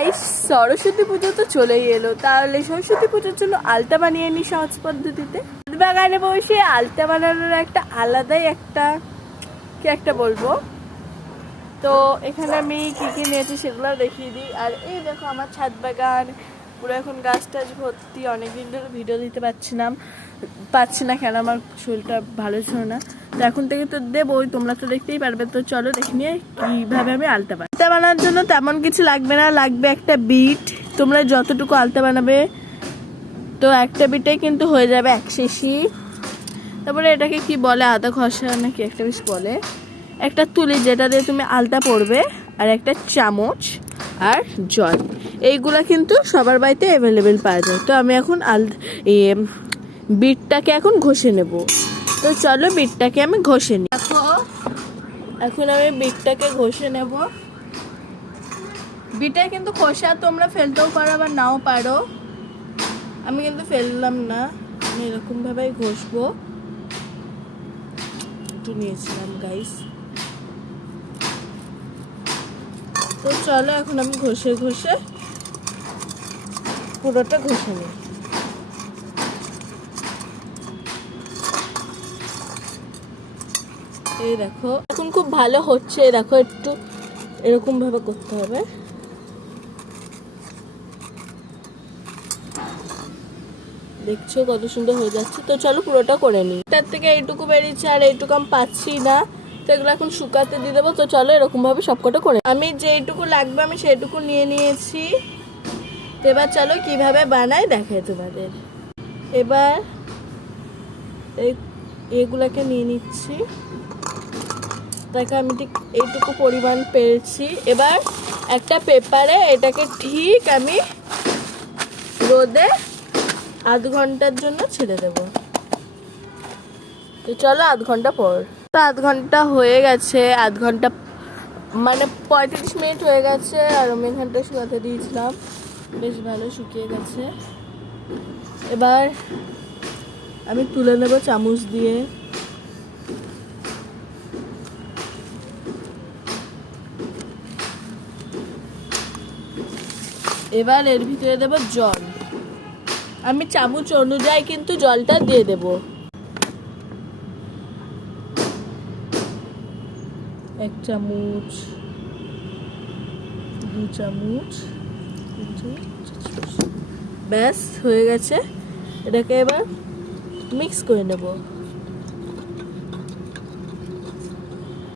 Guys, Saraswati পুজো তো চলেই এলো, তাহলে সরস্বতী পুজোর জন্য আলতা বানিয়ে নি সহজ পদ্ধতিতে। বাগানে বসে আলতা বানানোর একটা আলাদাই একটা বলবো। তো এখানে আমি কি কি নিয়েছি সেগুলো দেখিয়ে দিই। আর এই দেখো আমার ছাদ বাগান পুরো এখন গাছ টাছ ভর্তি। অনেকদিন ধরে ভিডিও দিতে পারছি না কেন, আমার শরীরটা ভালো ছিল না। তো এখন থেকে তো দেবোই, তোমরা তো দেখতেই পারবে। তো চলো দেখে নিয়ে কীভাবে আমি আলতা বানানোর জন্য তেমন কিছু লাগবে না, লাগবে একটা বিট। তোমরা যতটুকু আলতা বানাবে তো একটা বিটে কিন্তু হয়ে যাবে এক শিশি। তারপরে এটাকে কি বলে, আদা খসা নাকি একটা বেশ বলে, একটা তুলি যেটা দিয়ে তুমি আলতা পড়বে, আর একটা চামচ আর জল। এইগুলা কিন্তু সবার বাড়িতে অ্যাভেলেবেল পাওয়া যায়। তো আমি এখন বিটটাকে এখন ঘষে নেব। তো চলো বিটটাকে আমি ঘষে নিই। দেখো এখন আমি বিটটাকে ঘষে নেব। বিটে কিন্তু খোসা তোমরা ফেলতেও পারো আবার নাও পারো। আমি কিন্তু ফেললাম না, আমি এরকমভাবেই ঘষবো। একটু নিয়েছিলাম গাইস। তো চলো এখন আমি ঘষে ঘষে পুরোটা ঘষে নিই। এই দেখো এখন খুব ভালো হচ্ছে। দেখো একটু এরকম ভাবে করতে হবে। দেখছো কত সুন্দর হয়ে যাচ্ছে। তো চলো পুরোটা করে নিই। তার থেকে এইটুকু বেরিয়েছে আর এইটুকু আমি পাচ্ছি না, তো এগুলো এখন শুকাতে দিয়ে দেবো। তো চলো এরকম ভাবে সবকটা করে, আমি যেইটুকু লাগবে আমি সেইটুকু নিয়ে নিয়েছি। এবার চলো কিভাবে বানাই দেখাই তোমাদের। এবার এগুলাকে নিয়ে নিচ্ছি। দেখো আমি ঠিক এইটুকু পরিমাণ পেয়েছি। এবার একটা পেপারে এটাকে ঠিক আমি রোদে আধ ঘন্টার জন্য ছেড়ে দেব। তো চলো আধ ঘন্টা পর। তো আধ ঘন্টা হয়ে গেছে, আধ ঘন্টা মানে 35 মিনিট হয়ে গেছে। আর আমি এখানটা শুকাতে দিয়েছিলাম, বেশ ভালো শুকিয়ে গেছে। এবার আমি তুলে নেব চামচ দিয়ে। এবার এর ভিতরে দেব জল। আমি চামচ অনুযায়ী কিন্তু জলটা দিয়ে দেব। এক চামচ, দু চামচ, ব্যাস হয়ে গেছে। এটাকে এবার মিক্স করে নেব।